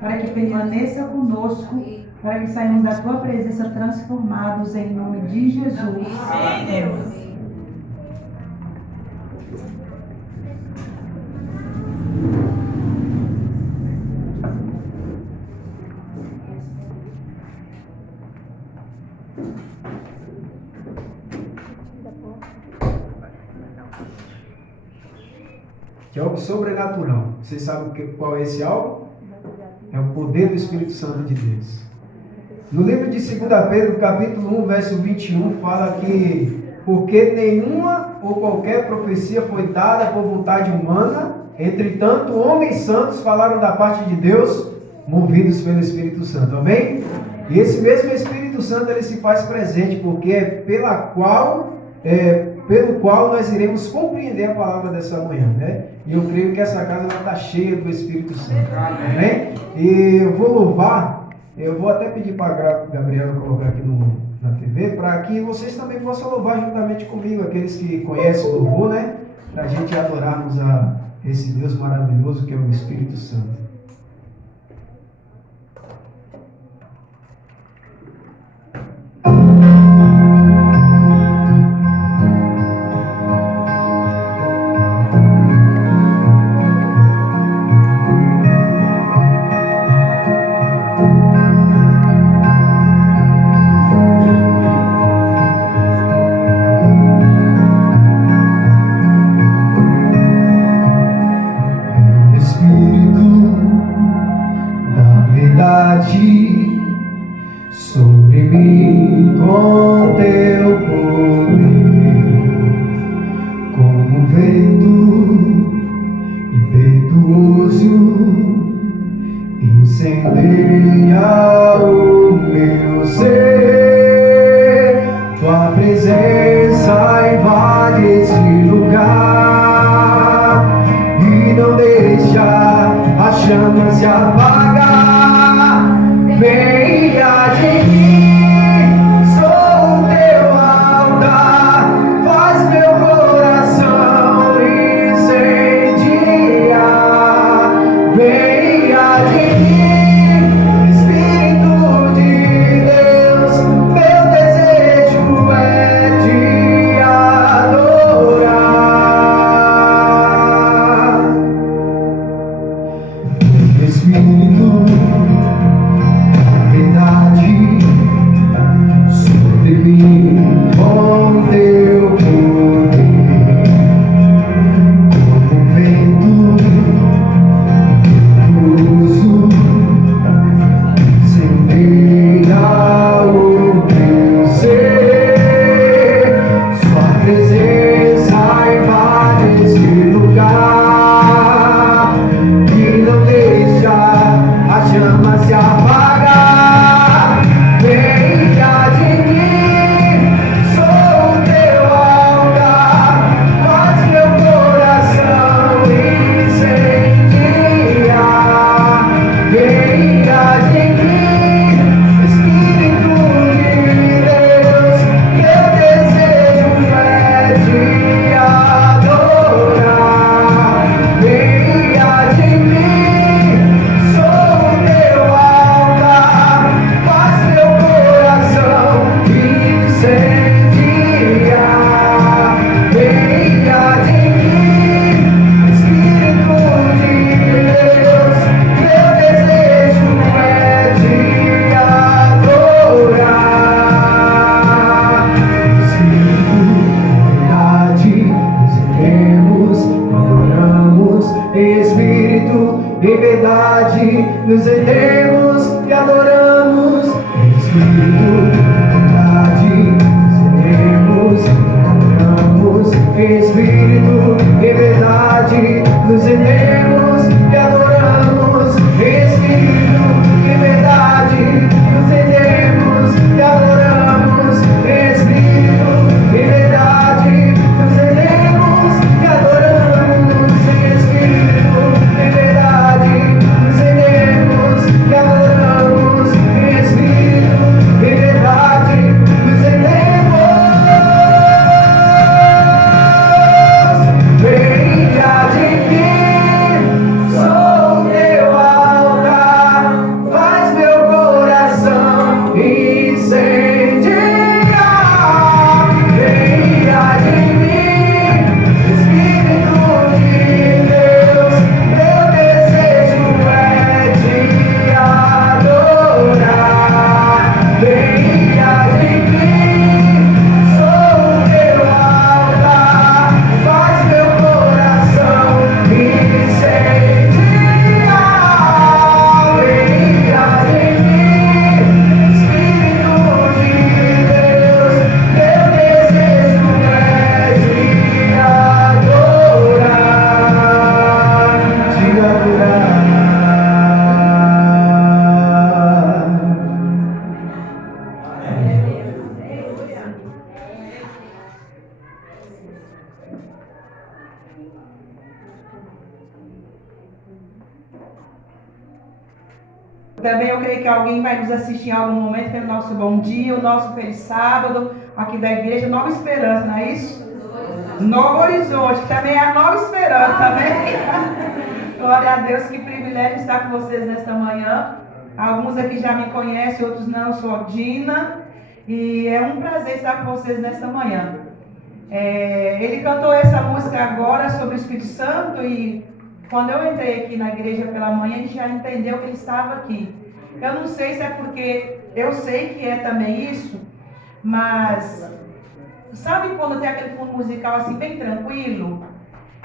para que permaneça conosco, para que saímos da tua presença transformados em nome de Jesus. Amém, Deus. Que é algo sobrenatural. Vocês sabem qual é esse algo? É o poder do Espírito Santo de Deus. No livro de 2 Pedro, capítulo 1, verso 21, fala que porque nenhuma ou qualquer profecia foi dada por vontade humana, entretanto, homens santos falaram da parte de Deus, movidos pelo Espírito Santo. Amém? E esse mesmo Espírito Santo, ele se faz presente, porque é pelo qual nós iremos compreender a palavra dessa manhã, né? E eu creio que essa casa está cheia do Espírito Santo. Amém? E eu vou louvar, eu vou até pedir para a Gabriela colocar aqui na TV, para que vocês também possam louvar juntamente comigo, aqueles que conhecem o louvor, né? Para a gente adorarmos a esse Deus maravilhoso que é o Espírito Santo. Sobre mim com teu poder, como um vento impetuoso, incendeia o meu ser. Tua presença invade esse lugar e não deixa a chama se apagar. Venha de mim, sou o teu altar, faz meu coração incendiar. Venha de mim, Espírito de Deus, meu desejo é te adorar. Espírito sobre mim com teu poder, como um vento impetuoso, incendeia o meu ser. Sua presença invade esse lugar e não deixa a chama se apagar. Venha de mim, sou o teu altar, faz meu coração incendiar. Venha de mim, Espírito de Deus, meu desejo é te adorar. Venha de mim, sou o teu altar, faz meu coração incendiar. Venha de mim, Espírito de Deus, meu desejo é te adorar. Espírito, verdade, nos erguemos, adoramos. Espírito, em verdade, nos erguemos e adoramos. Espírito, verdade, nos erguemos, adoramos. Espírito, em verdade, nos erguemos e adoramos. Espírito, em verdade, nos erguemos e adoramos. Espírito, em verdade, nos erguemos e adoramos. Espírito, em verdade, nos erguemos e adoramos. Espírito, em verdade, nos erguemos. Venha de mim, Também eu creio que alguém vai nos assistir em algum momento pelo nosso bom dia, o nosso feliz sábado, aqui da igreja Nova Esperança, não é isso? Novo Horizonte, que também é a Nova Esperança, também. Glória a Deus, que privilégio estar com vocês nesta manhã. Alguns aqui já me conhecem, outros não, eu sou a Dina. E é um prazer estar com vocês nesta manhã. Ele cantou essa música agora sobre o Espírito Santo e quando eu entrei aqui na igreja pela manhã, a gente já entendeu que ele estava aqui. Eu não sei se é porque eu sei que é também isso, mas sabe quando tem aquele fundo musical assim bem tranquilo?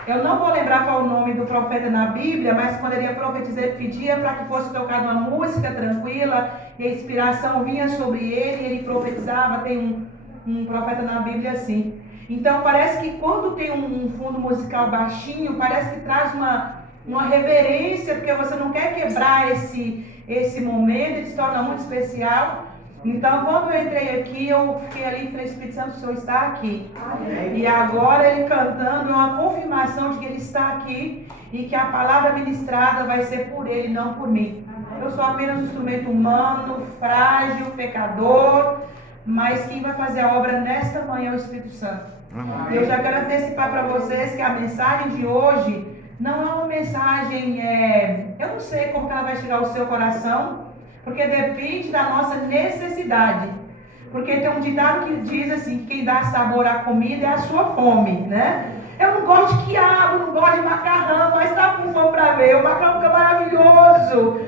Eu não vou lembrar qual é o nome do profeta na Bíblia, mas quando ele ia profetizar, ele pedia para que fosse tocada uma música tranquila e a inspiração vinha sobre ele e ele profetizava. Tem um profeta na Bíblia assim. Então parece que quando tem um fundo musical baixinho, parece que traz uma reverência, porque você não quer quebrar esse momento, ele se torna muito especial. Então quando eu entrei aqui, eu fiquei ali e falei, Espírito Santo, o Senhor está aqui. Amém. E agora ele cantando é uma confirmação de que ele está aqui e que a palavra ministrada vai ser por ele, não por mim. Eu sou apenas um instrumento humano, frágil, pecador, mas quem vai fazer a obra nesta manhã é o Espírito Santo. Amém. Eu já quero antecipar para vocês que a mensagem de hoje não é uma mensagem, eu não sei como que ela vai chegar ao seu coração, porque depende da nossa necessidade. Porque tem um ditado que diz assim, que quem dá sabor à comida é a sua fome, né? Eu não gosto de quiabo, não gosto de macarrão, mas está com fome para ver, o macarrão fica maravilhoso.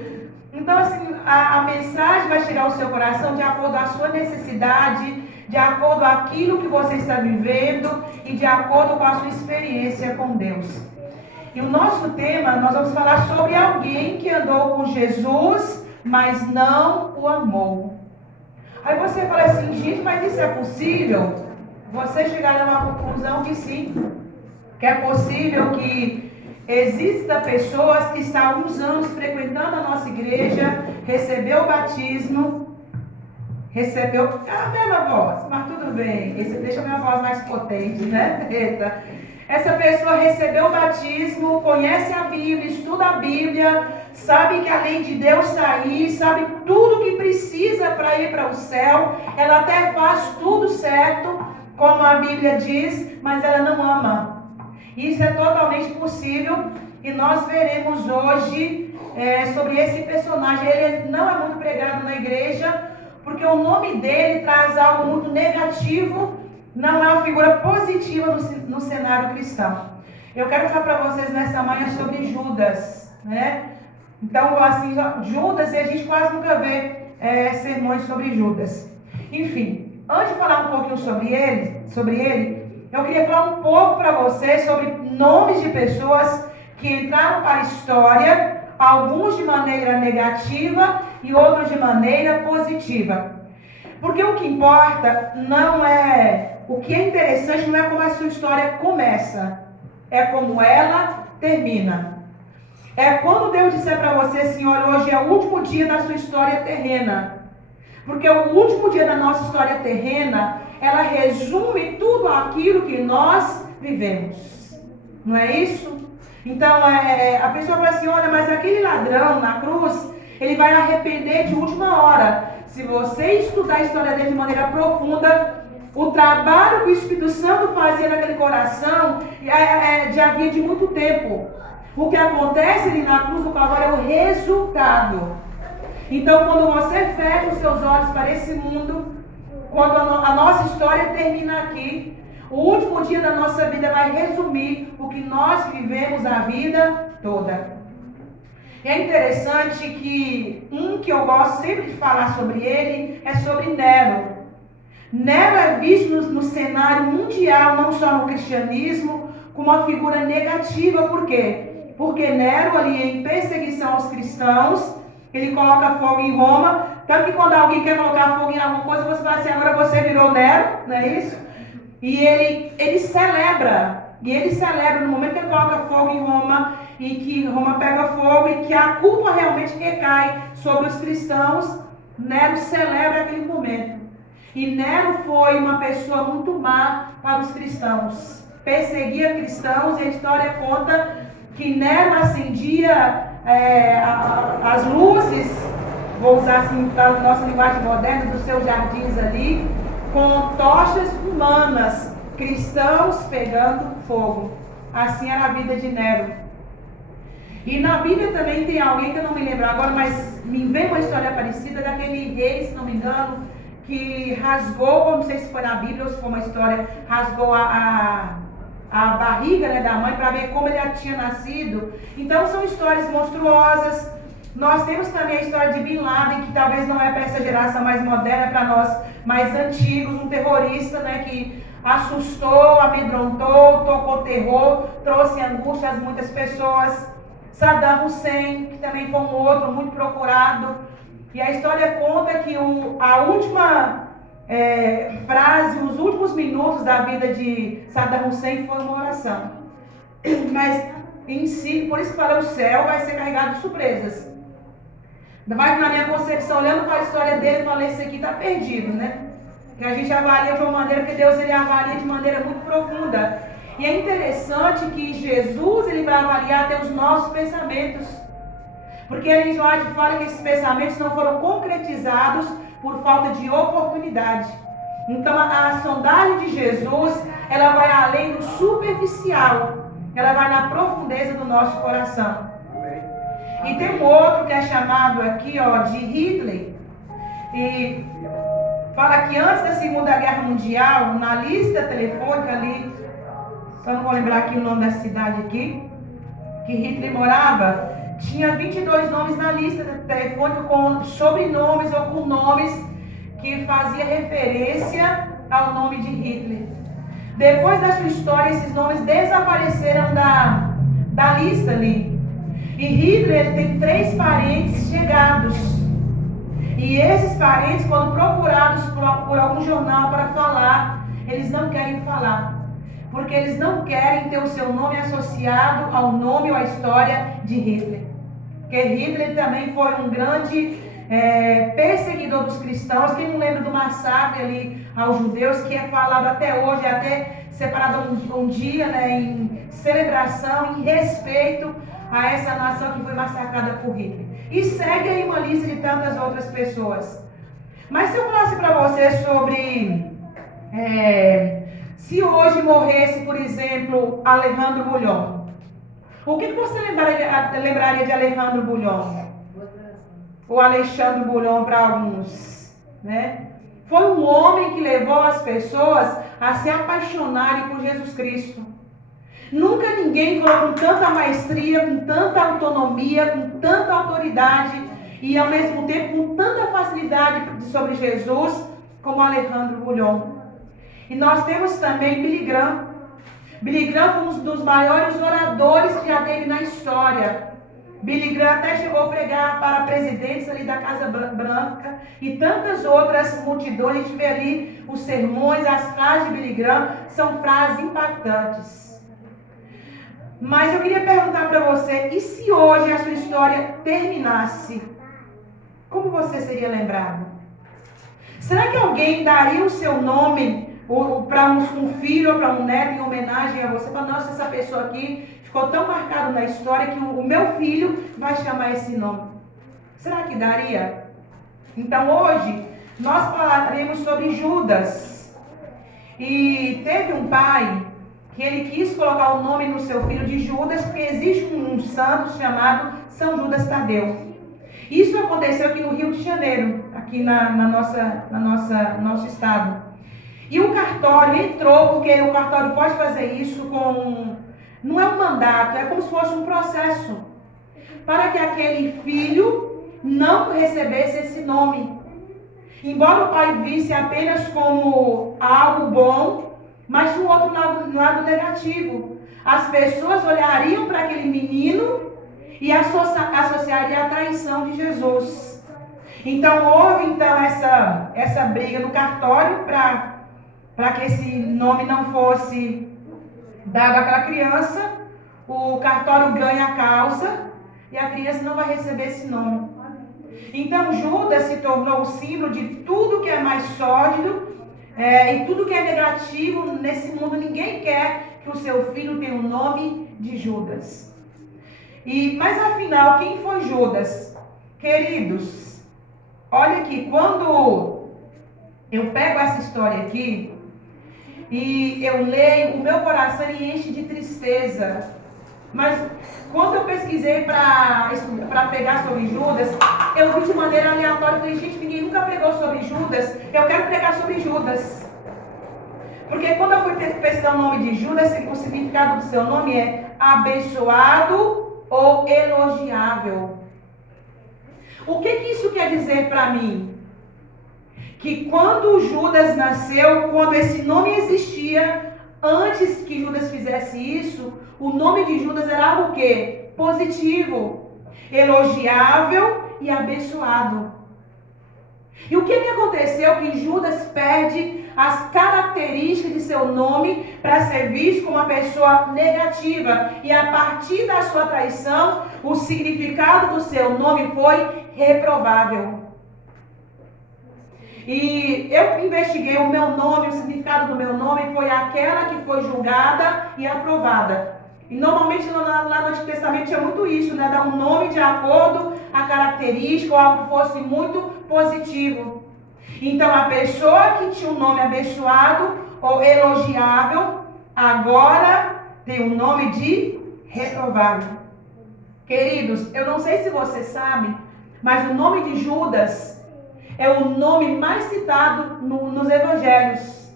Então assim, a mensagem vai chegar ao seu coração de acordo com a sua necessidade, de acordo com aquilo que você está vivendo e de acordo com a sua experiência com Deus. E o nosso tema, nós vamos falar sobre alguém que andou com Jesus, mas não o amou. Aí você fala assim, gente, mas isso é possível? Você chegar a uma conclusão que sim, que é possível que existam pessoas que estão há alguns anos frequentando a nossa igreja, recebeu o batismo, recebeu a mesma voz, mas tudo bem, esse deixa a minha voz mais potente, né? Eita. Essa pessoa recebeu o batismo, conhece a Bíblia, estuda a Bíblia, sabe que a lei de Deus está aí, sabe tudo que precisa para ir para o céu, ela até faz tudo certo, como a Bíblia diz, mas ela não ama. Isso é totalmente possível e nós veremos hoje sobre esse personagem. Ele não é muito pregado na igreja, porque o nome dele traz algo muito negativo, não é uma figura positiva no cenário cristão. Eu quero falar para vocês nessa manhã sobre Judas, né? Então, assim, Judas, e a gente quase nunca vê sermões sobre Judas. Enfim, antes de falar um pouquinho sobre ele, eu queria falar um pouco para vocês sobre nomes de pessoas que entraram para a história, alguns de maneira negativa e outros de maneira positiva. Porque o que importa não é... O que é interessante não é como a sua história começa, é como ela termina. É quando Deus disser para você assim, olha, hoje é o último dia da sua história terrena. Porque o último dia da nossa história terrena, ela resume tudo aquilo que nós vivemos. Não é isso? Então, a pessoa fala assim, olha, mas aquele ladrão na cruz, ele vai arrepender de última hora. Se você estudar a história dele de maneira profunda, o trabalho que o Espírito Santo fazia naquele coração já havia de muito tempo. O que acontece ali na cruz do Calvário é o resultado. Então, quando você fecha os seus olhos para esse mundo, quando a nossa história termina aqui, o último dia da nossa vida vai resumir o que nós vivemos a vida toda. E é interessante que que eu gosto sempre de falar sobre ele é sobre Nero. Nero é visto no cenário mundial, não só no cristianismo, como uma figura negativa. Por quê? Porque Nero, ali em perseguição aos cristãos, ele coloca fogo em Roma. Tanto que quando alguém quer colocar fogo em alguma coisa, você fala assim, agora você virou Nero, não é isso? E ele celebra. E ele celebra no momento que ele coloca fogo em Roma, e que Roma pega fogo, e que a culpa realmente recai sobre os cristãos. Nero celebra aquele momento. E Nero foi uma pessoa muito má para os cristãos. Perseguia cristãos, e a história conta que Nero acendia as luzes vou usar assim para a nossa linguagem moderna, dos seus jardins ali, com tochas humanas, cristãos pegando fogo. Assim era a vida de Nero. E na Bíblia também tem alguém que eu não me lembro agora, mas me vem uma história parecida daquele rei, se não me engano, que rasgou, não sei se foi na Bíblia ou se foi uma história, rasgou a barriga, né, da mãe para ver como ele tinha nascido. Então são histórias monstruosas. Nós temos também a história de Bin Laden, que talvez não é para essa geração mais moderna, para nós mais antigos, um terrorista, né, que assustou, amedrontou, tocou terror, trouxe angústia a muitas pessoas. Saddam Hussein, que também foi um outro muito procurado. E a história conta que a última frase, os últimos minutos da vida de Saddam Hussein foi uma oração. Mas em si, por isso que fala, o céu vai ser carregado de surpresas. Vai na minha concepção, olhando para a história dele, eu falei, esse aqui está perdido, né? Que a gente avalia de uma maneira, que Deus ele avalia de maneira muito profunda. E é interessante que Jesus ele vai avaliar até os nossos pensamentos. Porque a gente fala que esses pensamentos não foram concretizados por falta de oportunidade. Então a sondagem de Jesus, ela vai além do superficial. Ela vai na profundeza do nosso coração. E tem um outro que é chamado aqui, ó, de Hitler. E fala que antes da Segunda Guerra Mundial, na lista telefônica ali, só não vou lembrar aqui o nome da cidade aqui, que Hitler morava, tinha 22 nomes na lista telefônica com sobrenomes ou com nomes que fazia referência ao nome de Hitler. Depois da sua história, esses nomes desapareceram da lista ali. E Hitler tem 3 parentes chegados. E esses parentes, quando procurados por algum jornal para falar, eles não querem falar. Porque eles não querem ter o seu nome associado ao nome ou à história de Hitler. Porque Hitler também foi um grande perseguidor dos cristãos. Quem não lembra do massacre ali aos judeus, que é falado até hoje, até separado um dia, né, em celebração, em respeito a essa nação que foi massacrada por Hitler. E segue aí uma lista de tantas outras pessoas. Mas se eu falasse para você sobre... se hoje morresse, por exemplo, Alejandro Bulhon, o que você lembraria de Alejandro Bulhon? Ou Alexandre Bulhon para alguns, né? Foi um homem que levou as pessoas a se apaixonarem por Jesus Cristo. Nunca ninguém falou com tanta maestria, com tanta autonomia, com tanta autoridade e ao mesmo tempo com tanta facilidade sobre Jesus como Alejandro Bulhon. E nós temos também Billy Graham. Billy Graham foi um dos maiores oradores que já teve na história. Billy Graham até chegou a pregar para presidentes ali da Casa Branca e tantas outras multidões. A gente vê ali os sermões, as frases de Billy Graham, são frases impactantes. Mas eu queria perguntar para você, e se hoje a sua história terminasse, como você seria lembrado? Será que alguém daria o seu nome para um filho ou para um neto em homenagem a você? Fala, nossa, essa pessoa aqui ficou tão marcada na história que o meu filho vai chamar esse nome. Será que daria? Então hoje nós falaremos sobre Judas. E teve um pai que ele quis colocar o nome no seu filho de Judas, porque existe um santo chamado São Judas Tadeu. Isso aconteceu aqui no Rio de Janeiro, aqui nosso estado. E o cartório entrou, porque o cartório pode fazer isso com... Não é um mandato, é como se fosse um processo. Para que aquele filho não recebesse esse nome. Embora o pai visse apenas como algo bom, mas de um outro lado negativo. As pessoas olhariam para aquele menino e associariam a traição de Jesus. Então houve essa briga no cartório para que esse nome não fosse dado àquela criança. O cartório ganha a causa e a criança não vai receber esse nome. Então Judas se tornou o símbolo de tudo que é mais sólido e tudo que é negativo nesse mundo. Ninguém quer que o seu filho tenha o nome de Judas. Mas afinal, quem foi Judas? Queridos, olha aqui, quando eu pego essa história aqui e eu leio, o meu coração enche de tristeza. Mas quando eu pesquisei para pegar sobre Judas, eu vi de maneira aleatória. Falei, gente, ninguém nunca pregou sobre Judas. Eu quero pregar sobre Judas. Porque quando eu fui pesquisar o nome de Judas, o significado do seu nome é abençoado ou elogiável. O que isso quer dizer para mim? Que quando Judas nasceu, quando esse nome existia, antes que Judas fizesse isso, o nome de Judas era algo o quê? Positivo, elogiável e abençoado. E o que aconteceu? Que Judas perde as características de seu nome para ser visto como uma pessoa negativa. E a partir da sua traição, o significado do seu nome foi reprovável. E eu investiguei o meu nome, o significado do meu nome foi aquela que foi julgada e aprovada. E normalmente lá no Antigo Testamento tinha muito isso, né? Dar um nome de acordo a característica ou algo que fosse muito positivo. Então a pessoa que tinha um nome abençoado ou elogiável, agora tem um nome de reprovável. Queridos, eu não sei se você sabe, mas o nome de Judas é o nome mais citado nos evangelhos.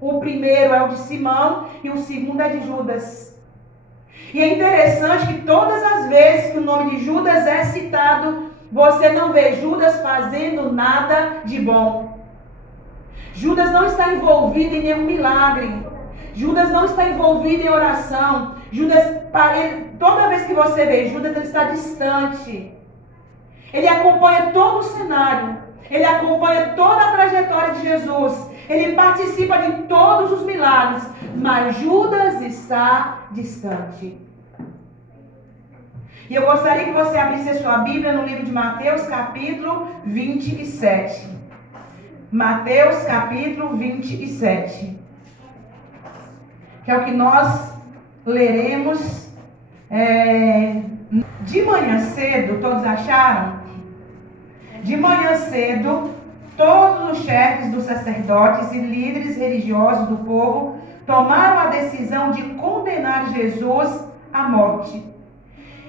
O primeiro é o de Simão e o segundo é de Judas. E é interessante que todas as vezes que o nome de Judas é citado, você não vê Judas fazendo nada de bom. Judas não está envolvido em nenhum milagre. Judas não está envolvido em oração. Toda vez que você vê Judas, ele está distante. Ele acompanha todo o cenário. Ele acompanha toda a trajetória de Jesus. Ele participa de todos os milagres. Mas Judas está distante. E eu gostaria que você abrisse a sua Bíblia no livro de Mateus, capítulo 27. Mateus, capítulo 27. Que é o que nós leremos de manhã cedo. Todos acharam? De manhã cedo, todos os chefes dos sacerdotes e líderes religiosos do povo tomaram a decisão de condenar Jesus à morte.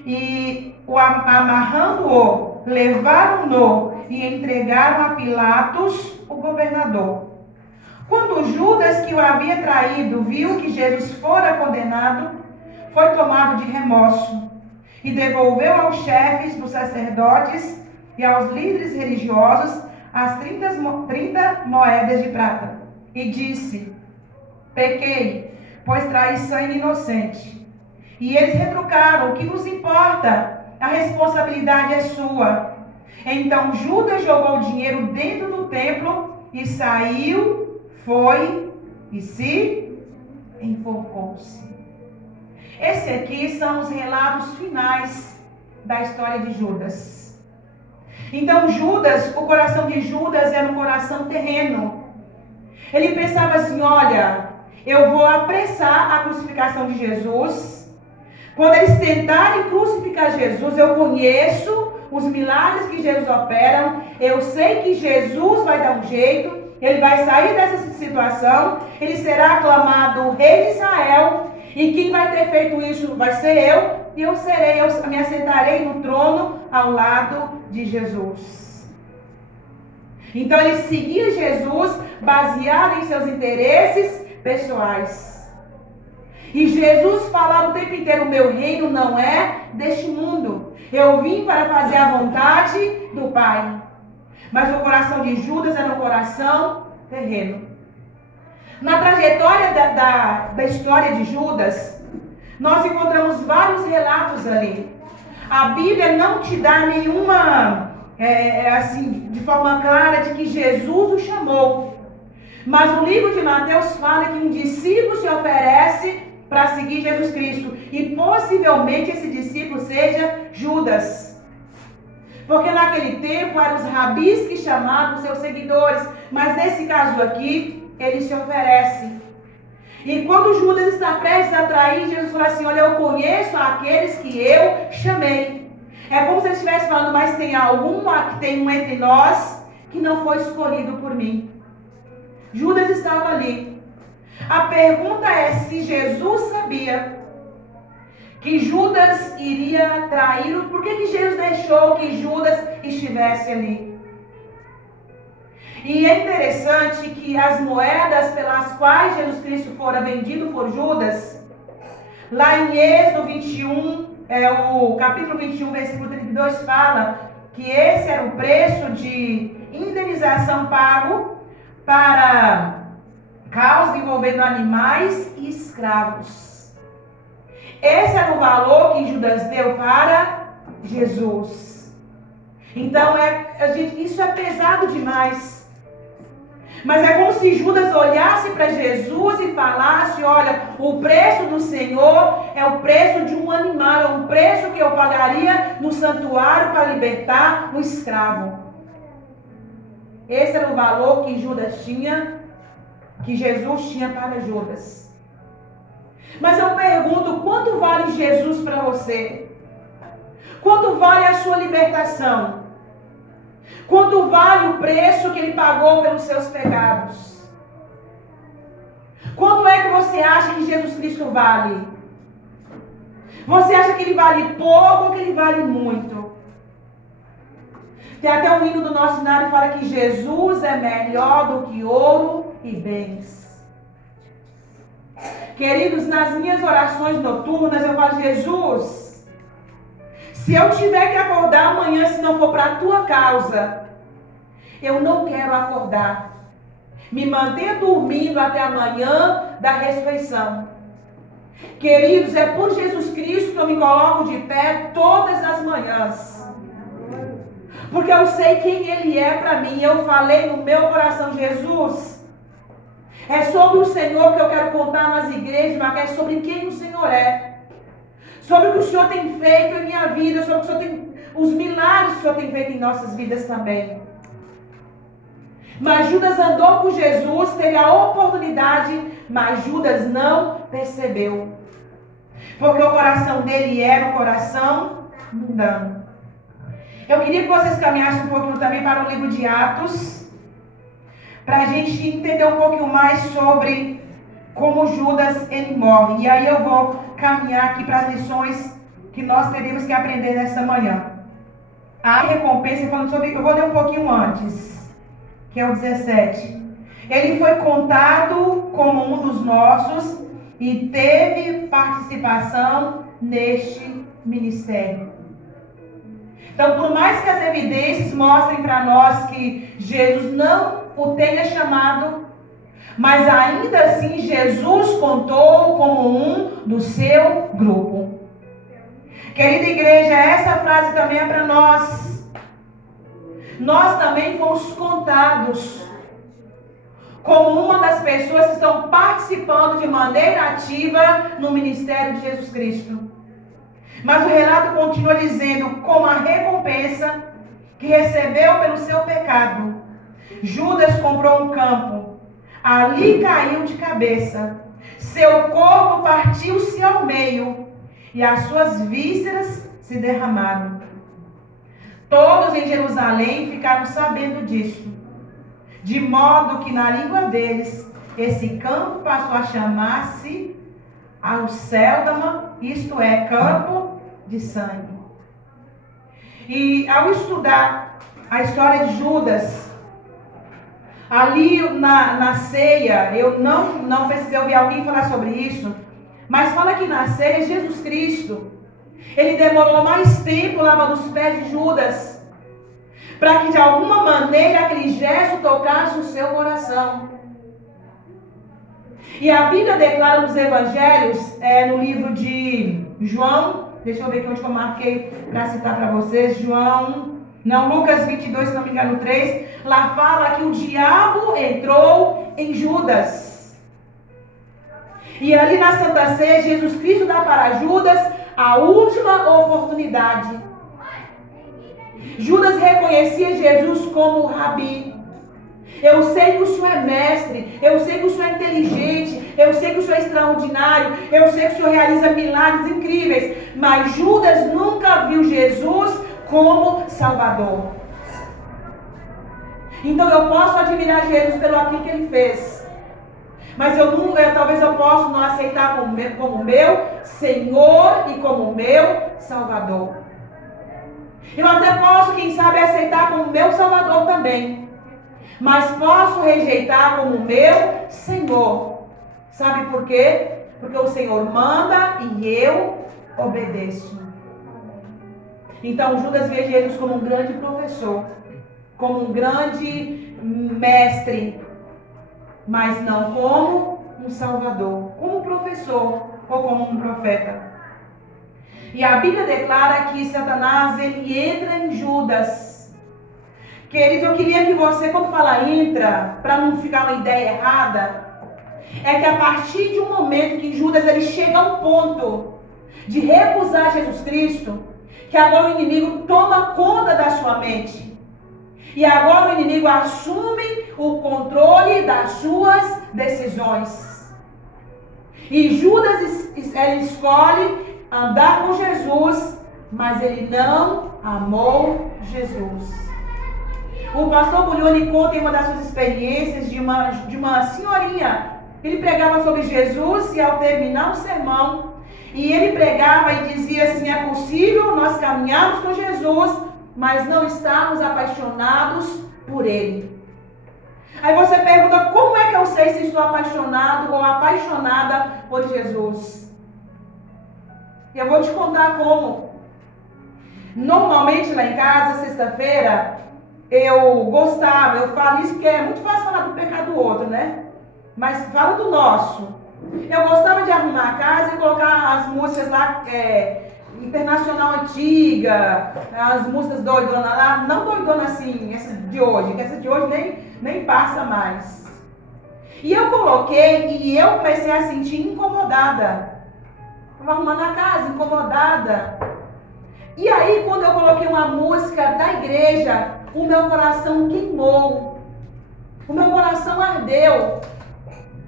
E, amarrando-o, levaram-no e entregaram a Pilatos, o governador. Quando Judas, que o havia traído, viu que Jesus fora condenado, foi tomado de remorso e devolveu aos chefes dos sacerdotes e aos líderes religiosos as 30 moedas de prata. E disse: pequei, pois traí sangue inocente. E eles retrucaram: o que nos importa? A responsabilidade é sua. Então Judas jogou o dinheiro dentro do templo e saiu, foi e se enforcou-se. Esse aqui são os relatos finais da história de Judas. Então Judas, o coração de Judas era um coração terreno. Ele pensava assim: olha, eu vou apressar a crucificação de Jesus. Quando eles tentarem crucificar Jesus, eu conheço os milagres que Jesus opera. Eu sei que Jesus vai dar um jeito. Ele vai sair dessa situação. Ele será aclamado rei de Israel. E quem vai ter feito isso vai ser eu. E eu me assentarei no trono ao lado de Jesus. Então ele seguia Jesus baseado em seus interesses pessoais. E Jesus falava o tempo inteiro: o meu reino não é deste mundo. Eu vim para fazer a vontade do Pai. Mas o coração de Judas era um coração terreno. Na trajetória da história de Judas, nós encontramos vários relatos ali. A Bíblia não te dá nenhuma, de forma clara, de que Jesus o chamou. Mas o livro de Mateus fala que um discípulo se oferece para seguir Jesus Cristo. E possivelmente esse discípulo seja Judas. Porque naquele tempo eram os rabis que chamavam seus seguidores. Mas nesse caso aqui, ele se oferece. E quando Judas está prestes a trair, Jesus fala assim: olha, eu conheço aqueles que eu chamei. É como se ele estivesse falando: mas tem um entre nós que não foi escolhido por mim. Judas estava ali. A pergunta é se Jesus sabia que Judas iria traí-lo. Por que Jesus deixou que Judas estivesse ali? E é interessante que as moedas pelas quais Jesus Cristo fora vendido por Judas, lá em Êxodo 21, o capítulo 21, versículo 32, fala que esse era o preço de indenização pago para causas envolvendo animais e escravos. Esse era o valor que Judas deu para Jesus. Então, isso é pesado demais. Mas é como se Judas olhasse para Jesus e falasse: olha, o preço do Senhor é o preço de um animal, é um preço que eu pagaria no santuário para libertar um escravo. Esse era o valor que Judas tinha, que Jesus tinha para Judas. Mas eu pergunto, quanto vale Jesus para você? Quanto vale a sua libertação? Quanto vale o preço que ele pagou pelos seus pecados? Quanto é que você acha que Jesus Cristo vale? Você acha que ele vale pouco ou que ele vale muito? Tem até um hino do nosso cenário que fala que Jesus é melhor do que ouro e bens. Queridos, nas minhas orações noturnas eu falo: Jesus, se eu tiver que acordar amanhã, se não for para a tua causa, eu não quero acordar. Me manter dormindo até amanhã da ressurreição. Queridos, é por Jesus Cristo que eu me coloco de pé todas as manhãs. Porque eu sei quem Ele é para mim. Eu falei no meu coração: Jesus, é sobre o Senhor que eu quero contar nas igrejas, mas é sobre quem o Senhor é. Sobre o que o Senhor tem feito em minha vida, sobre o que o Senhor tem, os milagres que o Senhor tem feito em nossas vidas também. Mas Judas andou com Jesus, teve a oportunidade, mas Judas não percebeu. Porque o coração dele era um coração mundano. Eu queria que vocês caminhassem um pouquinho também para o livro de Atos, para a gente entender um pouquinho mais sobre como Judas ele morre. E aí eu vou caminhar aqui para as lições que nós teremos que aprender nessa manhã. A recompensa, falando sobre, eu vou ler um pouquinho antes, que é o 17. Ele foi contado como um dos nossos e teve participação neste ministério. Então, por mais que as evidências mostrem para nós que Jesus não o tenha chamado, mas ainda assim Jesus contou como um do seu grupo. Querida igreja, essa frase também é para nós. Nós também fomos contados como uma das pessoas que estão participando de maneira ativa no ministério de Jesus Cristo. Mas o relato continua dizendo: como a recompensa que recebeu pelo seu pecado, Judas comprou um campo. Ali caiu de cabeça. Seu corpo partiu-se ao meio e as suas vísceras se derramaram. Todos em Jerusalém ficaram sabendo disso, de modo que na língua deles esse campo passou a chamar-se Alcéldama, isto é, campo de sangue. E ao estudar a história de Judas, ali na ceia, eu não precisei ouvir alguém falar sobre isso, mas fala que na ceia Jesus Cristo, ele demorou mais tempo lavando os pés de Judas, para que de alguma maneira aquele gesto tocasse o seu coração. E a Bíblia declara nos evangelhos, no livro de João, deixa eu ver aqui onde eu marquei para citar para vocês, Lucas 22, se não me engano 3, lá fala que o diabo entrou em Judas. E ali na Santa Ceia, Jesus Cristo dá para Judas a última oportunidade. Judas reconhecia Jesus como Rabi. Eu sei que o Senhor é mestre, eu sei que o Senhor é inteligente, eu sei que o Senhor é extraordinário, eu sei que o Senhor realiza milagres incríveis. Mas Judas nunca viu Jesus como Salvador. Então eu posso admirar Jesus pelo aquilo que ele fez. Mas talvez eu possa não aceitar como meu Senhor e como meu Salvador. Eu até posso, quem sabe, aceitar como meu Salvador também. Mas posso rejeitar como meu Senhor. Sabe por quê? Porque o Senhor manda e eu obedeço. Então Judas vê Jesus como um grande professor, como um grande mestre, mas não como um salvador, como um professor ou como um profeta. E a Bíblia declara que Satanás, ele entra em Judas. Querido, eu queria que você, quando fala entra, para não ficar uma ideia errada, é que a partir de um momento que Judas ele chega ao ponto de recusar Jesus Cristo, que agora o inimigo toma conta da sua mente. E agora o inimigo assume o controle das suas decisões. E Judas ele escolhe andar com Jesus, mas ele não amou Jesus. O pastor Bulhoni conta em uma das suas experiências de uma senhorinha. Ele pregava sobre Jesus e ao terminar o sermão, e ele pregava e dizia assim: é possível nós caminharmos com Jesus, mas não estarmos apaixonados por Ele. Aí você pergunta: como é que eu sei se estou apaixonado ou apaixonada por Jesus? E eu vou te contar como. Normalmente lá em casa, sexta-feira, eu falo isso porque é muito fácil falar do pecado do outro, né? Mas falo do nosso. Eu gostava de arrumar a casa e colocar as músicas lá, internacional antiga, as músicas doidonas lá, não doidona assim, essas de hoje, que essas de hoje nem passa mais. E eu coloquei e eu comecei a sentir incomodada. Estava arrumando a casa, incomodada. E aí, quando eu coloquei uma música da igreja, o meu coração queimou. O meu coração ardeu.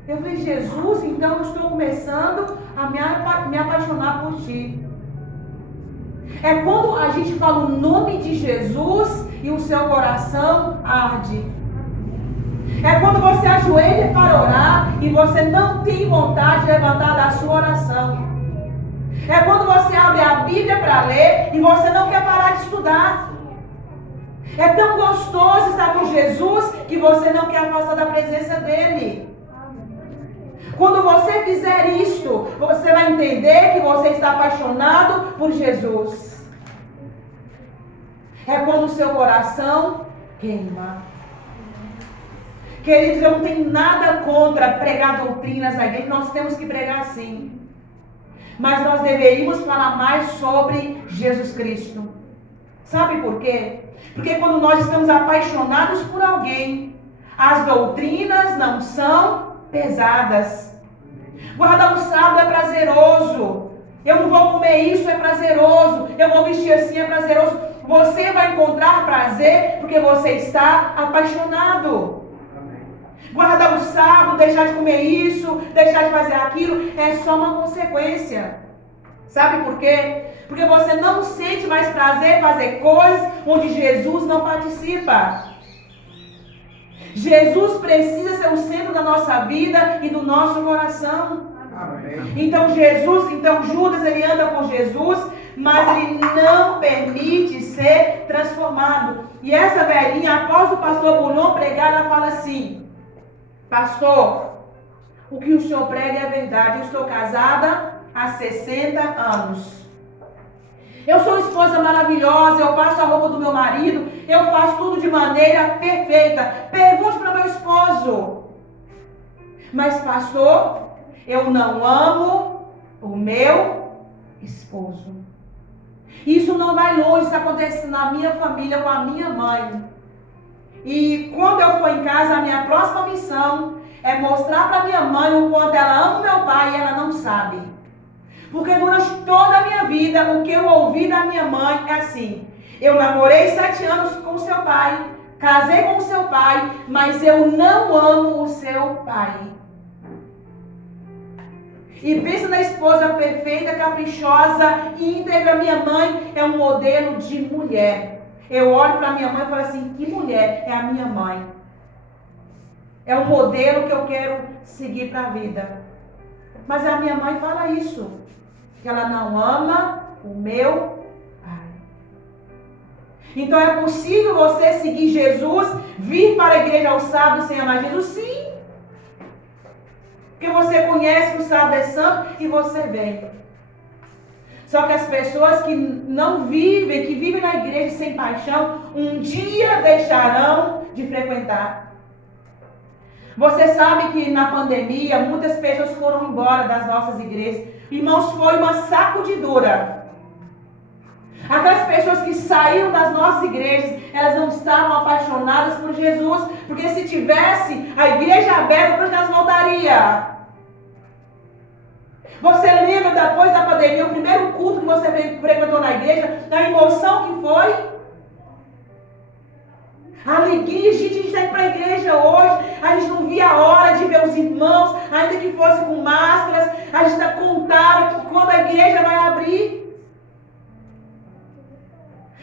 Eu falei: Jesus, então eu estou começando a me apaixonar por Ti. É quando a gente fala o nome de Jesus e o seu coração arde. É quando você ajoelha para orar e você não tem vontade de levantar da sua oração. É quando você abre a Bíblia para ler e você não quer parar de estudar. É tão gostoso estar com Jesus que você não quer afastar da presença dEle. Quando você fizer isto, você vai entender que você está apaixonado por Jesus. É quando o seu coração queima. Queridos, eu não tenho nada contra pregar doutrinas na igreja, nós temos que pregar sim. Mas nós deveríamos falar mais sobre Jesus Cristo. Sabe por quê? Porque quando nós estamos apaixonados por alguém, as doutrinas não são pesadas. Guardar o sábado é prazeroso. Eu não vou comer isso, é prazeroso. Eu vou vestir assim, é prazeroso. Você vai encontrar prazer porque você está apaixonado. Guardar o sábado, deixar de comer isso, deixar de fazer aquilo, é só uma consequência. Sabe por quê? Porque você não sente mais prazer em fazer coisas onde Jesus não participa. Jesus precisa ser o centro da nossa vida e do nosso coração. Então Judas, ele anda com Jesus, mas ele não permite ser transformado. E essa velhinha, após o pastor Bulhon pregar, ela fala assim: pastor, o que o senhor prega é verdade. Eu estou casada há 60 anos. Eu sou uma esposa maravilhosa, eu passo a roupa do meu marido, eu faço tudo de maneira perfeita. Pergunte para meu esposo. Mas pastor, eu não amo o meu esposo. Isso não vai longe, isso acontece na minha família, com a minha mãe. E quando eu for em casa, a minha próxima missão é mostrar para minha mãe o quanto ela ama o meu pai e ela não sabe. Porque durante toda a minha vida, o que eu ouvi da minha mãe é assim: eu namorei 7 anos com o seu pai, casei com o seu pai, mas eu não amo o seu pai. E pensa na esposa perfeita, caprichosa, íntegra. Minha mãe é um modelo de mulher. Eu olho para minha mãe e falo assim, que mulher, é a minha mãe. É o modelo que eu quero seguir para a vida. Mas a minha mãe fala isso, que ela não ama o meu pai. Então é possível você seguir Jesus, vir para a igreja aos sábados sem amar Jesus? Sim. Porque você conhece que o sábado é santo e você vem. Só que as pessoas que não vivem, que vivem na igreja sem paixão, um dia deixarão de frequentar. Você sabe que na pandemia muitas pessoas foram embora das nossas igrejas. Irmãos, foi uma sacudidura. Aquelas pessoas que saíram das nossas igrejas, elas não estavam apaixonadas por Jesus, porque se tivesse a igreja aberta, para nós voltaria. Você lembra depois da pandemia, o primeiro culto que você frequentou na igreja, a emoção que foi? A alegria, gente, a gente está indo para a igreja hoje, a gente não via a hora de ver os irmãos, ainda que fosse com máscaras, a gente contava que quando a igreja vai abrir.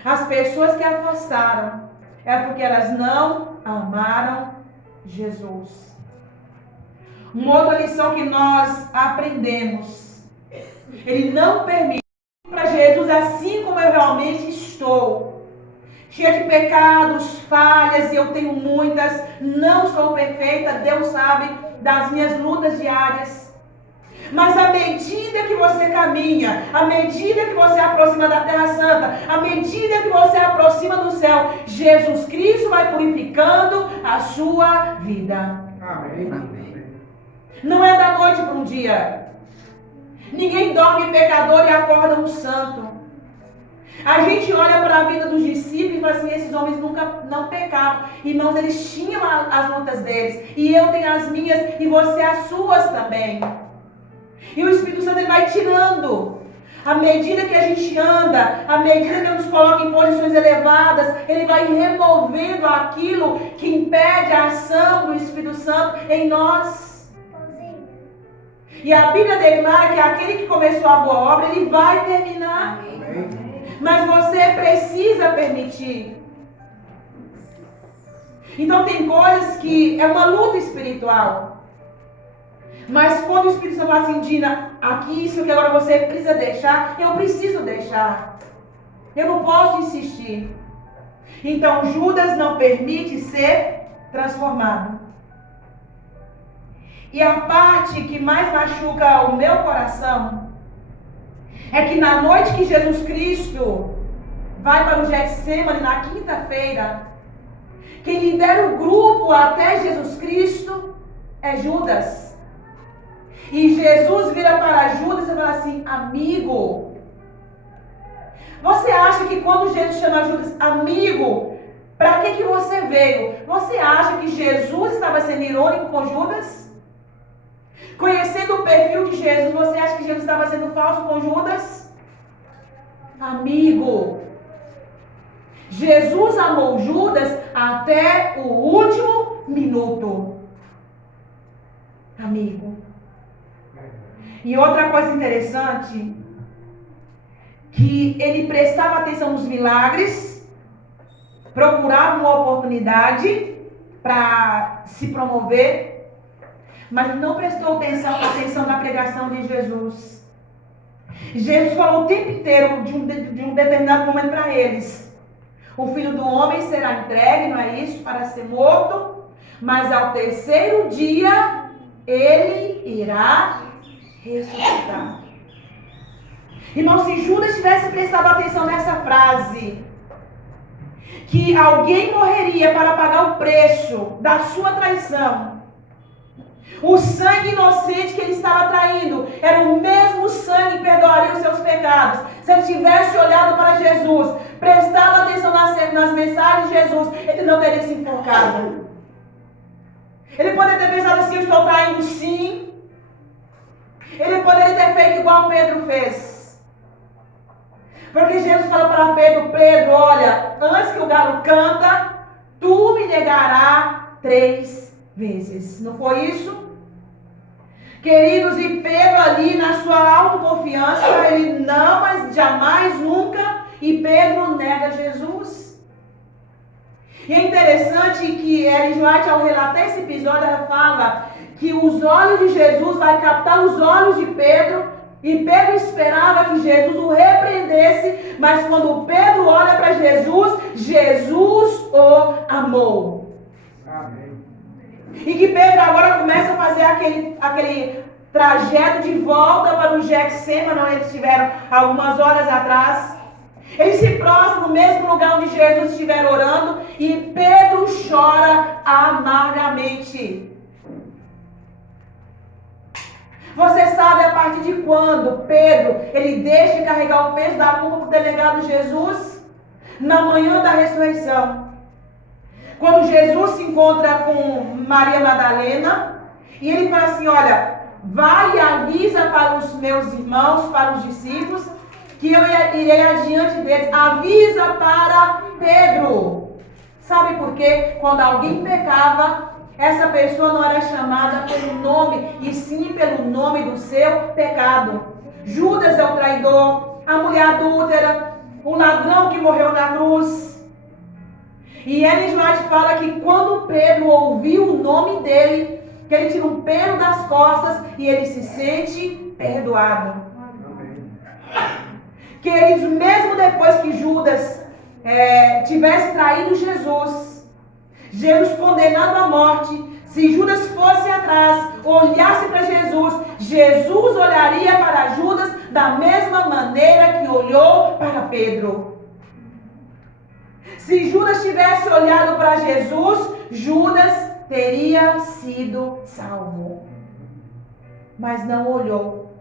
As pessoas que afastaram, é porque elas não amaram Jesus. Uma outra lição que nós aprendemos, ele não permite para Jesus assim como eu realmente estou. Cheia de pecados, falhas, e eu tenho muitas, não sou perfeita, Deus sabe das minhas lutas diárias. Mas à medida que você caminha, à medida que você aproxima da Terra Santa, à medida que você aproxima do céu, Jesus Cristo vai purificando a sua vida. Amém. Não é da noite para um dia. Ninguém dorme pecador e acorda um santo. A gente olha para a vida dos discípulos e fala assim, esses homens nunca não pecavam. Irmãos, eles tinham as lutas deles. E eu tenho as minhas e você as suas também. E o Espírito Santo ele vai tirando. À medida que a gente anda, à medida que ele nos coloca em posições elevadas, ele vai removendo aquilo que impede a ação do Espírito Santo em nós. E a Bíblia declara que aquele que começou a boa obra, ele vai terminar. Amém. Mas você precisa permitir. Então tem coisas que é uma luta espiritual. Mas quando o Espírito Santo fala assim, Dina, aqui isso que agora você precisa deixar, eu preciso deixar. Eu não posso insistir. Então Judas não permite ser transformado. E a parte que mais machuca o meu coração é que na noite que Jesus Cristo vai para o Getsemane, na quinta-feira, quem lidera o grupo até Jesus Cristo é Judas. E Jesus vira para Judas e fala assim, amigo. Você acha que quando Jesus chama Judas amigo, para que você veio? Você acha que Jesus estava sendo irônico com Judas? Conhecendo o perfil de Jesus, você acha que Jesus estava sendo falso com Judas? Amigo. Jesus amou Judas até o último minuto. Amigo. E outra coisa interessante, que ele prestava atenção nos milagres, procurava uma oportunidade para se promover, mas não prestou atenção na pregação de Jesus. Jesus falou o tempo inteiro de um determinado momento para eles. O Filho do Homem será entregue, não é isso? Para ser morto, mas ao terceiro dia ele irá ressuscitar. Irmão, se Judas tivesse prestado atenção nessa frase, que alguém morreria para pagar o preço da sua traição, o sangue inocente que ele estava traindo era o mesmo sangue que perdoaria os seus pecados. Se ele tivesse olhado para Jesus, prestado atenção nas mensagens de Jesus, ele não teria se enforcado. Ele poderia ter pensado assim, eu estou traindo sim. Ele poderia ter feito igual Pedro fez. Porque Jesus fala para Pedro, Pedro, olha, antes que o galo canta, tu me negarás 3 vezes. Não foi isso? Queridos, e Pedro ali na sua autoconfiança, ele não, mas jamais, nunca, e Pedro nega Jesus. E é interessante que Ellen White, ao relatar esse episódio, ela fala que os olhos de Jesus vai captar os olhos de Pedro, e Pedro esperava que Jesus o repreendesse, mas quando Pedro olha para Jesus, Jesus o amou. Amém. E que Pedro agora começa a fazer aquele trajeto de volta para o Getsemane, onde eles estiveram algumas horas atrás. Ele se prostra no mesmo lugar onde Jesus estiver orando, e Pedro chora amargamente. Você sabe a partir de quando Pedro, ele deixa de carregar o peso da culpa para o delegado Jesus? Na manhã da ressurreição. Quando Jesus se encontra com Maria Madalena, e ele fala assim, olha, vai e avisa para os meus irmãos, para os discípulos, que eu irei adiante deles. Avisa para Pedro. Sabe por quê? Quando alguém pecava, essa pessoa não era chamada pelo nome, e sim pelo nome do seu pecado. Judas é o traidor, a mulher adúltera, o ladrão que morreu na cruz. E Ellen White fala que quando Pedro ouviu o nome dele, que ele tira um pelo das costas e ele se sente perdoado. Queridos, mesmo depois que Judas tivesse traído Jesus condenado à morte, se Judas fosse atrás, olhasse para Jesus, Jesus olharia para Judas da mesma maneira que olhou para Pedro. Se Judas tivesse olhado para Jesus, Judas teria sido salvo. Mas não olhou.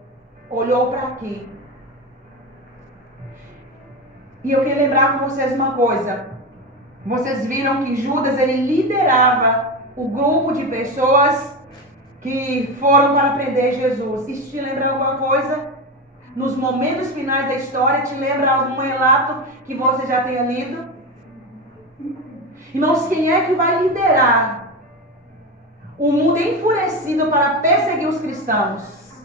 Olhou para quê? E eu queria lembrar com vocês uma coisa. Vocês viram que Judas, ele liderava o grupo de pessoas que foram para prender Jesus. Isso te lembra alguma coisa? Nos momentos finais da história, te lembra algum relato que você já tenha lido? Irmãos, quem é que vai liderar o mundo enfurecido para perseguir os cristãos?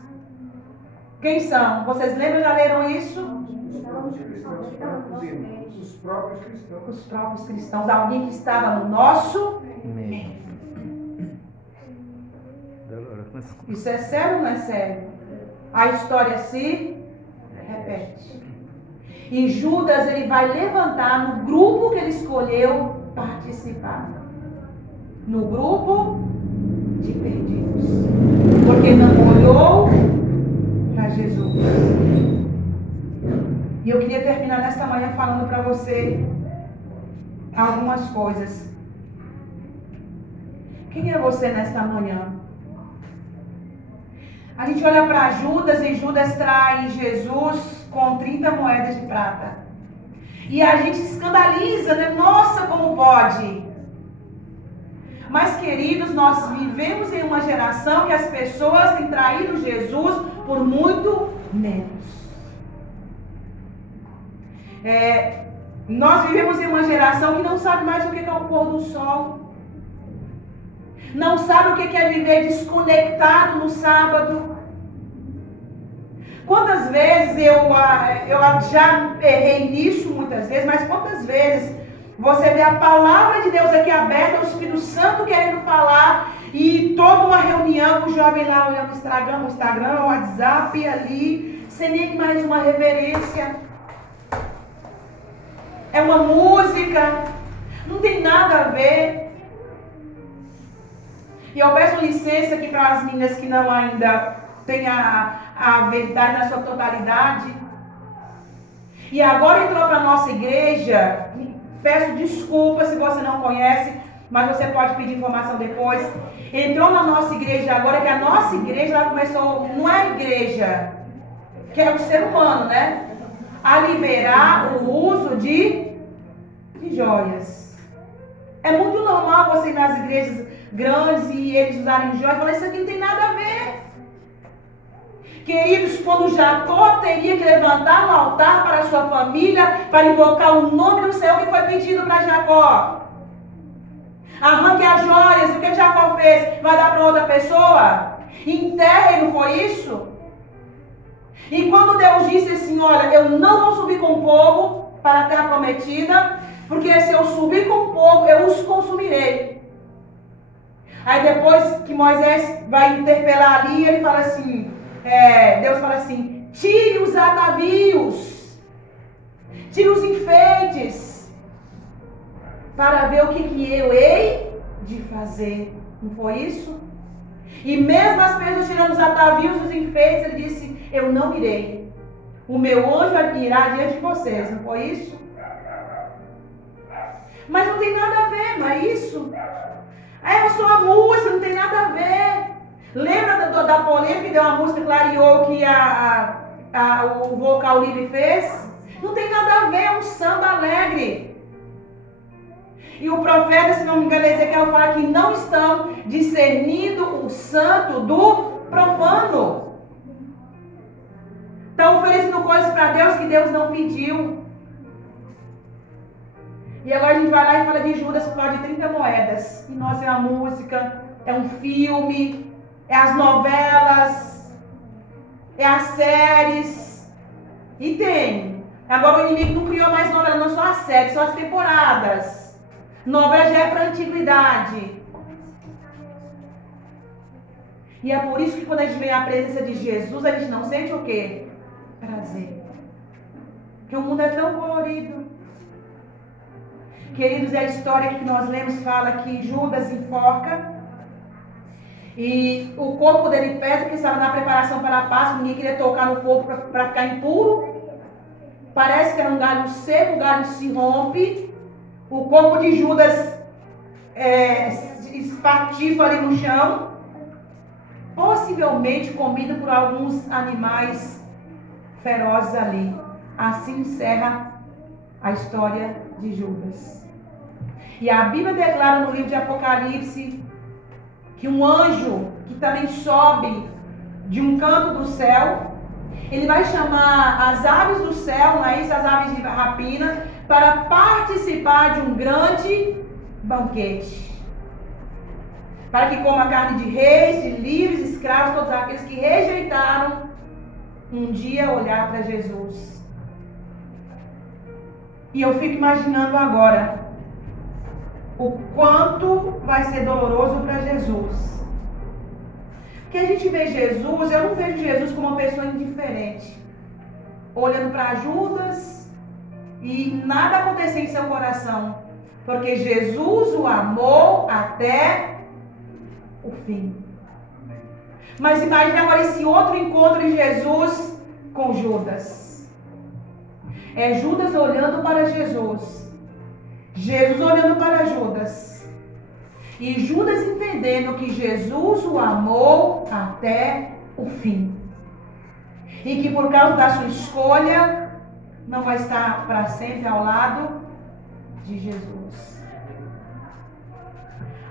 Quem são? Vocês lembram, já leram isso? Os próprios cristãos. Os próprios cristãos. Alguém que estava no nosso meio. Isso é sério ou não é sério? A história se repete. E Judas, ele vai levantar no grupo que ele escolheu participar. No grupo de perdidos. Porque não olhou para Jesus. E eu queria terminar nesta manhã falando para você algumas coisas. Quem é você nesta manhã? A gente olha para Judas e Judas trai Jesus com 30 moedas de prata. E a gente se escandaliza, né? Nossa, como pode? Mas, queridos, nós vivemos em uma geração que as pessoas têm traído Jesus por muito menos. Nós vivemos em uma geração que não sabe mais o que é o pôr do sol. Não sabe o que é viver desconectado no sábado. Quantas vezes eu já errei nisso muitas vezes, mas quantas vezes você vê a palavra de Deus aqui aberta, o Espírito Santo querendo falar, e toda uma reunião, o jovem lá olhando o Instagram, o WhatsApp ali, sem nem mais uma reverência. É uma música, não tem nada a ver. E eu peço licença aqui para as meninas que não ainda têm a verdade na sua totalidade. E agora entrou para a nossa igreja, peço desculpa se você não conhece, mas você pode pedir informação depois. Entrou na nossa igreja agora, que a nossa igreja ela começou, não é a igreja, que é o ser humano, né? A liberar o uso de joias. É muito normal você ir nas igrejas grandes e eles usarem joias. Eu falei, isso aqui não tem nada a ver. Queridos, quando Jacó teria que levantar um altar para a sua família, para invocar o nome do Senhor, que foi pedido para Jacó? Arranque as joias. O que Jacó fez? Vai dar para outra pessoa? Enterre, não foi isso? E quando Deus disse assim, olha, eu não vou subir com o povo para a terra prometida, Porque se eu subir com o povo, eu os consumirei. Aí depois que Moisés vai interpelar ali, ele fala assim, Deus fala assim, tire os atavios, tire os enfeites, para ver o que eu hei de fazer. Não foi isso? E mesmo as pessoas tirando os atavios, os enfeites, ele disse, eu não irei. O meu anjo irá diante de vocês. Não foi isso? Mas não tem nada a ver, não é isso? Eu sou a música, não tem nada a ver. Lembra da polêmica que deu a música clareou que o vocal livre fez? Não tem nada a ver, é um samba alegre. E o profeta, se não me engano, Ezequiel fala que não estão discernindo o santo do profano. Estão oferecendo coisas para Deus que Deus não pediu. E agora a gente vai lá e fala de Judas por causa de 30 moedas. E nossa, é a música, é um filme, é as novelas, é as séries. E tem. Agora o inimigo não criou mais novela, não só as séries, só as temporadas. Novela já é para a antiguidade. E é por isso que quando a gente vem à presença de Jesus, a gente não sente o quê? Prazer. Porque o mundo é tão colorido. Queridos, a história que nós lemos fala que Judas enforca e o corpo dele pesa, que estava na preparação para a Páscoa, ninguém queria tocar no corpo para ficar impuro. Parece que era um galho seco, o galho se rompe, o corpo de Judas espatifa ali no chão, possivelmente comido por alguns animais ferozes ali. Assim encerra a história de Judas. E a Bíblia declara no livro de Apocalipse que um anjo que também sobe de um canto do céu, ele vai chamar as aves do céu, não é isso? As aves de rapina, para participar de um grande banquete. Para que coma carne de reis, de livres, escravos, todos aqueles que rejeitaram um dia olhar para Jesus. E eu fico imaginando agora o quanto vai ser doloroso para Jesus. Porque a gente vê Jesus, eu não vejo Jesus como uma pessoa indiferente, olhando para Judas e nada acontecer em seu coração. Porque Jesus o amou até o fim. Mas imagine agora esse outro encontro de Jesus com Judas. É Judas olhando para Jesus. Jesus olhando para Judas. E Judas entendendo que Jesus o amou até o fim. E que por causa da sua escolha, não vai estar para sempre ao lado de Jesus.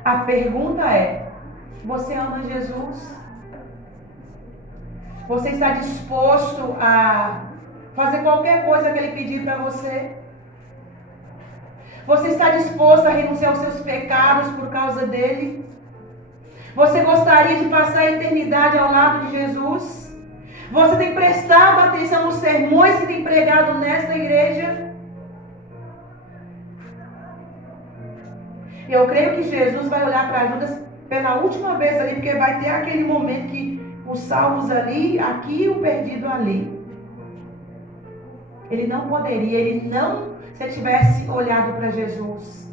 A pergunta é: você ama Jesus? Você está disposto a fazer qualquer coisa que Ele pedir para você? Você está disposto a renunciar aos seus pecados por causa dele? Você gostaria de passar a eternidade ao lado de Jesus? Você tem prestado atenção nos sermões que tem pregado nesta igreja? Eu creio que Jesus vai olhar para Judas pela última vez ali, porque vai ter aquele momento que os salvos ali, aqui e o perdido ali. Ele não poderia, se ele tivesse olhado para Jesus,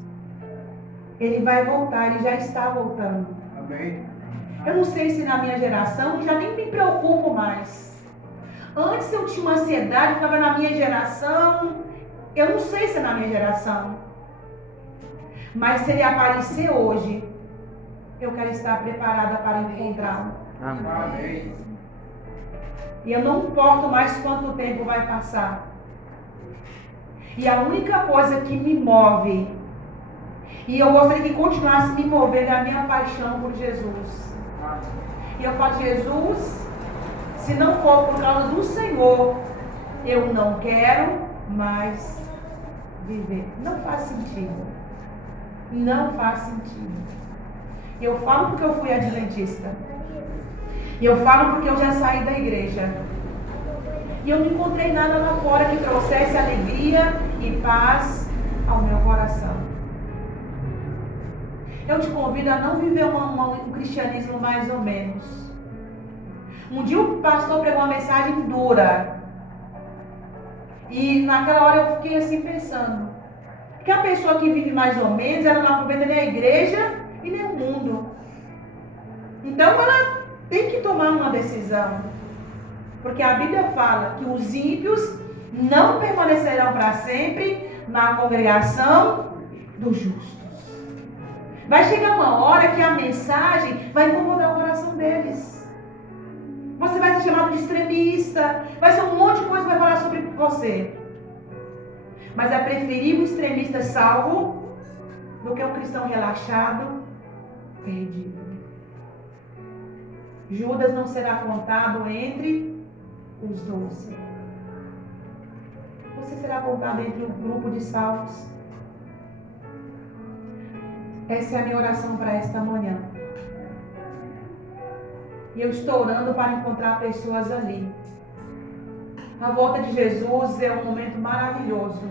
ele vai voltar, ele já está voltando. Amém. Eu não sei se na minha geração, já nem me preocupo mais. Antes eu tinha uma ansiedade, ficava na minha geração, eu não sei se é na minha geração. Mas se ele aparecer hoje, eu quero estar preparada para encontrá-lo. Amém. E eu não importo mais quanto tempo vai passar. E a única coisa que me move, e eu gostaria que continuasse me movendo, é a minha paixão por Jesus. E eu falo: Jesus, se não for por causa do Senhor, eu não quero mais viver. Não faz sentido. Não faz sentido. Eu falo porque eu fui adventista. E eu falo porque eu já saí da igreja. E eu não encontrei nada lá fora que trouxesse alegria e paz ao meu coração. Eu te convido a não viver um cristianismo mais ou menos. Um dia o pastor pregou uma mensagem dura. E naquela hora eu fiquei assim pensando. Que a pessoa que vive mais ou menos, ela não aproveita nem a igreja e nem o mundo. Então ela tem que tomar uma decisão. Porque a Bíblia fala que os ímpios não permanecerão para sempre na congregação dos justos. Vai chegar uma hora que a mensagem vai incomodar o coração deles. Você vai ser chamado de extremista. Vai ser um monte de coisa que vai falar sobre você. Mas é preferível o extremista salvo do que um cristão relaxado, perdido. Judas não será contado entre os 12. Você será contado entre o grupo de salvos. Essa é a minha oração para esta manhã. E eu estou orando para encontrar pessoas ali. A volta de Jesus é um momento maravilhoso.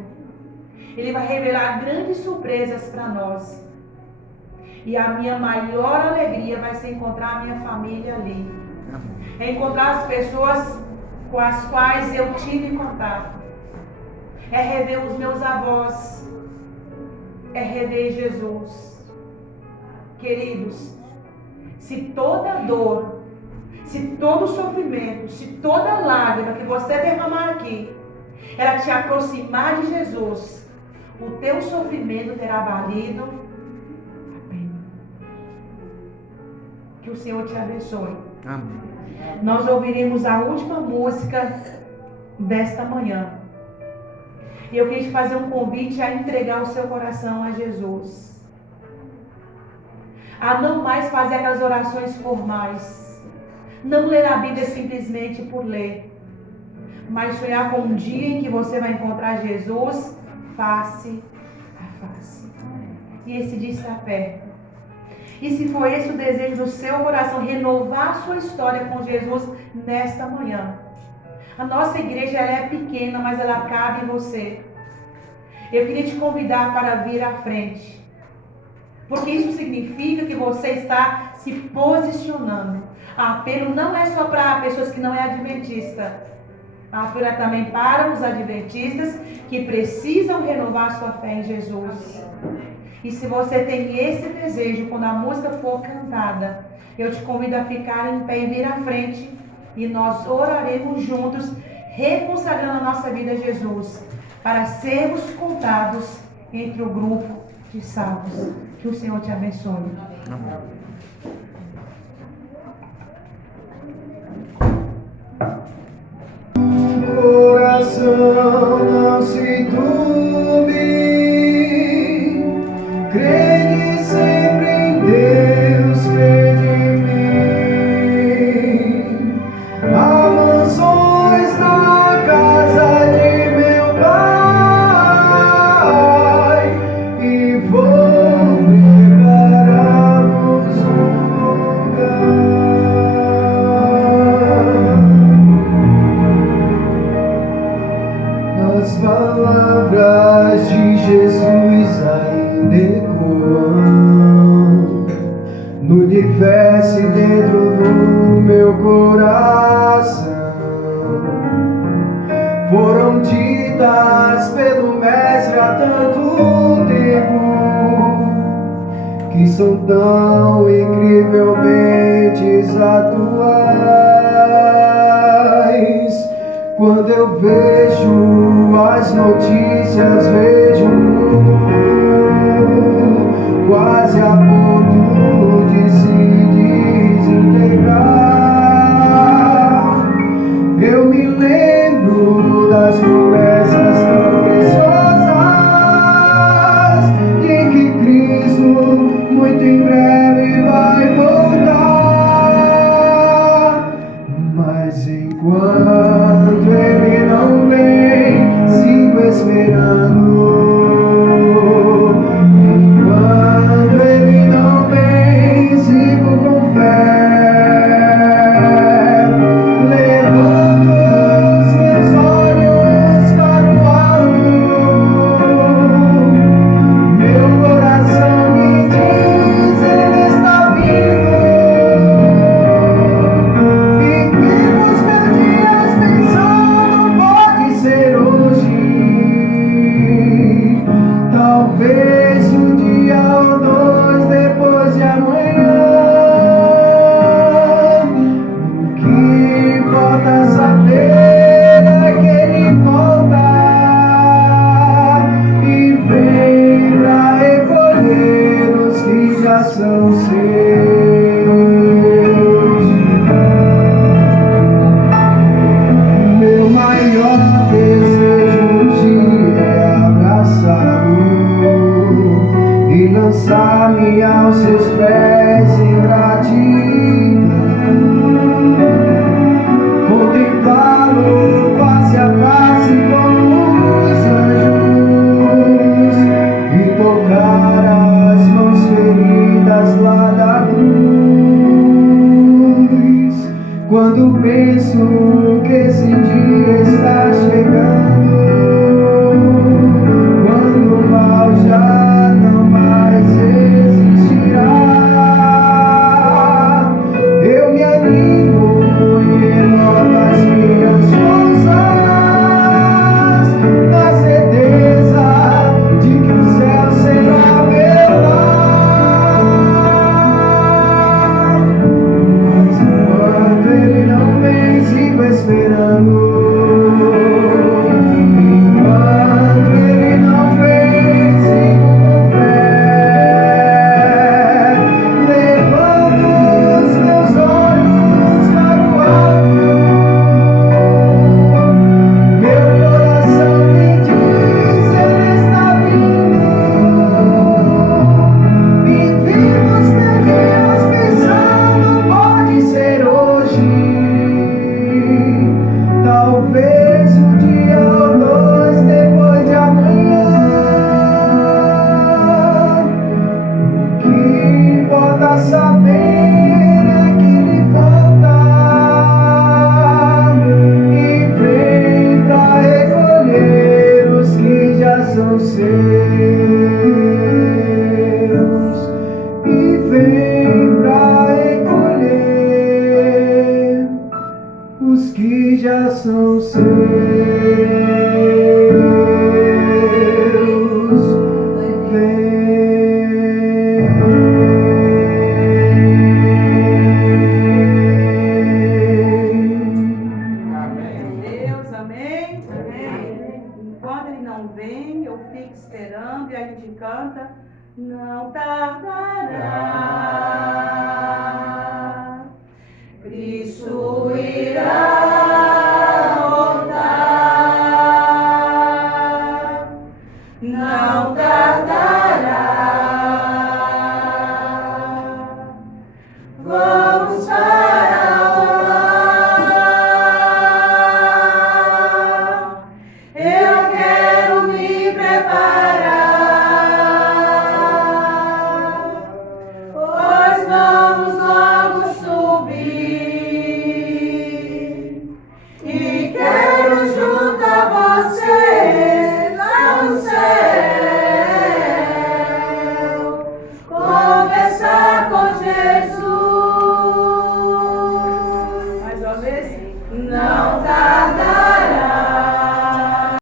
Ele vai revelar grandes surpresas para nós. E a minha maior alegria vai ser encontrar a minha família ali. É encontrar as pessoas com as quais eu tive contato. É rever os meus avós. É rever Jesus. Queridos, se toda dor, se todo sofrimento, se toda lágrima que você derramar aqui, ela te aproximar de Jesus, o teu sofrimento terá valido a pena. Que o Senhor te abençoe. Amém. Nós ouviremos a última música desta manhã. E eu queria te fazer um convite a entregar o seu coração a Jesus. A não mais fazer aquelas orações formais. Não ler a Bíblia simplesmente por ler. Mas sonhar com um dia em que você vai encontrar Jesus face a face. E esse dia está perto. E se for esse o desejo do seu coração, renovar a sua história com Jesus nesta manhã. A nossa igreja ela é pequena, mas ela cabe em você. Eu queria te convidar para vir à frente. Porque isso significa que você está se posicionando. Apelo não é só para pessoas que não é adventista. Apelo é também para os adventistas que precisam renovar sua fé em Jesus. E se você tem esse desejo, quando a música for cantada, eu te convido a ficar em pé e vir à frente. E nós oraremos juntos, reconsagrando a nossa vida a Jesus, para sermos contados entre o grupo de salvos. Que o Senhor te abençoe. Amém. Coração não se turbe, crede sempre em Deus, crede em mim. Há mansões na casa de meu Pai e vou preparar-vos um lugar. As palavras de Jesus ainda ecoam no universo e dentro do meu coração. Foram ditas pelo Mestre há tanto tempo, que são tão incrivelmente atuais. Quando eu vejo as notícias, vejo o mundo quase a ponto de se desintegrar. Eu me lembro das promessas tão preciosas de que Cristo muito em breve vai voltar. Mas enquanto Ele não vem, sigo esperando. Enquanto Ele não vem, sigo com fé. Levanto os meus olhos para o alto, são seus. Meu maior desejo um dia é abraçá-lo e lançar-me aos seus pés em gratidão, contemplá-lo face a face com os anjos e tocar as mãos feridas lá da cruz. Quando penso que esse dia está chegando, quando o mal já não mais existirá, eu me animo e renovo as minhas forças, na certeza de que o céu será meu lar. Mas enquanto ele não vem, sigo esperando. Enquanto ele não vem, sigo com fé. Levanto os meus olhos para o alto. Meu coração me diz, ele está vindo. E vivo os meus dias pensando, pode ser hoje. Talvez um dia ou dois depois de amanhã. O que importa saber é que ele volta e vem pra recolher os que já são seus. E vem pra recolher os que já são seus.